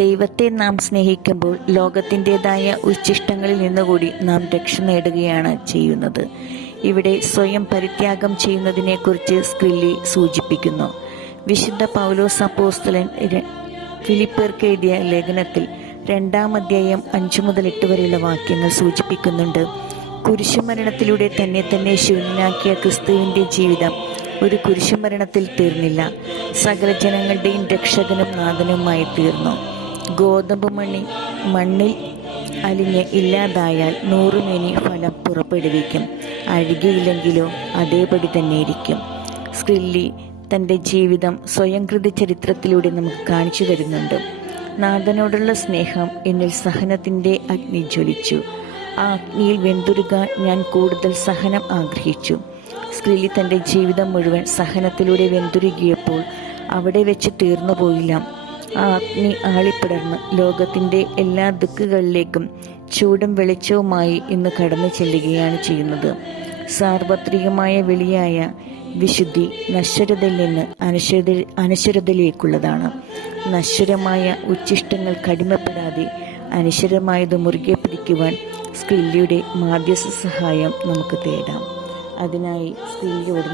ദൈവത്തെ നാം സ്നേഹിക്കുമ്പോൾ ലോകത്തിൻ്റെതായ ഉച്ഛിഷ്ടങ്ങളിൽ നിന്നുകൂടി നാം രക്ഷ നേടുകയാണ് ചെയ്യുന്നത്. ഇവിടെ സ്വയം പരിത്യാഗം ചെയ്യുന്നതിനെക്കുറിച്ച് സ്ക്രില്ലി സൂചിപ്പിക്കുന്നു. വിശുദ്ധ പൗലോസ് അപ്പോസ്തലൻ ഫിലിപ്പിയർക്ക് എഴുതിയ ലേഖനത്തിൽ 2-ാം അധ്യായം 5 മുതൽ 8 വരെയുള്ള വാക്യങ്ങൾ സൂചിപ്പിക്കുന്നുണ്ട്. കുരിശുമരണത്തിലൂടെ തന്നെ ശൂന്യനാക്കിയ ക്രിസ്തുവിൻ്റെ ജീവിതം ഒരു കുരിശുമരണത്തിൽ തീർന്നില്ല, സകല ജനങ്ങളുടെയും രക്ഷകനും നാഥനുമായി തീർന്നു. ഗോതമ്പ് മണ്ണിൽ അലിഞ്ഞ് ഇല്ലാതായാൽ 100 മേനി ഫലം പുറപ്പെടുവിക്കും, അഴുകിയില്ലെങ്കിലോ അതേപടി തന്നെ ഇരിക്കും. സ്ക്രില്ലി തൻ്റെ ജീവിതം സ്വയംകൃത ചരിത്രത്തിലൂടെ നമുക്ക് കാണിച്ചു തരുന്നുണ്ട്. നാഥനോടുള്ള സ്നേഹം എന്നിൽ സഹനത്തിൻ്റെ അഗ്നി ജ്വലിച്ചു, ആ അഗ്നിയിൽ വെന്തുരുകാൻ ഞാൻ കൂടുതൽ സഹനം ആഗ്രഹിച്ചു. സ്ക്രില്ലി തൻ്റെ ജീവിതം മുഴുവൻ സഹനത്തിലൂടെ വെന്തുരുകിയപ്പോൾ അവിടെ വെച്ച് തീർന്നു പോയില്ല. ആ അഗ്നി ആളിപ്പടർന്ന് ലോകത്തിൻ്റെ എല്ലാ ദിക്കുകളിലേക്കും ചൂടും വെളിച്ചവുമായി ഇന്ന് കടന്നു ചെല്ലുകയാണ് ചെയ്യുന്നത്. സാർവത്രികമായ വിളിയായ വിശുദ്ധി നശ്വരതയിൽ നിന്ന് അനശ്വരതയിലേക്കുള്ളതാണ്. നശ്വരമായ ഉച്ഛിഷ്ടങ്ങൾ കടിമപ്പെടാതെ അനശ്വരമായത് മുറുകെ പിടിക്കുവാൻ സ്ക്രില്ലിയുടെ മാധ്യസ്ഥ സഹായം നമുക്ക് തേടാം. അതിനായി സ്ക്രില്ലിയോട്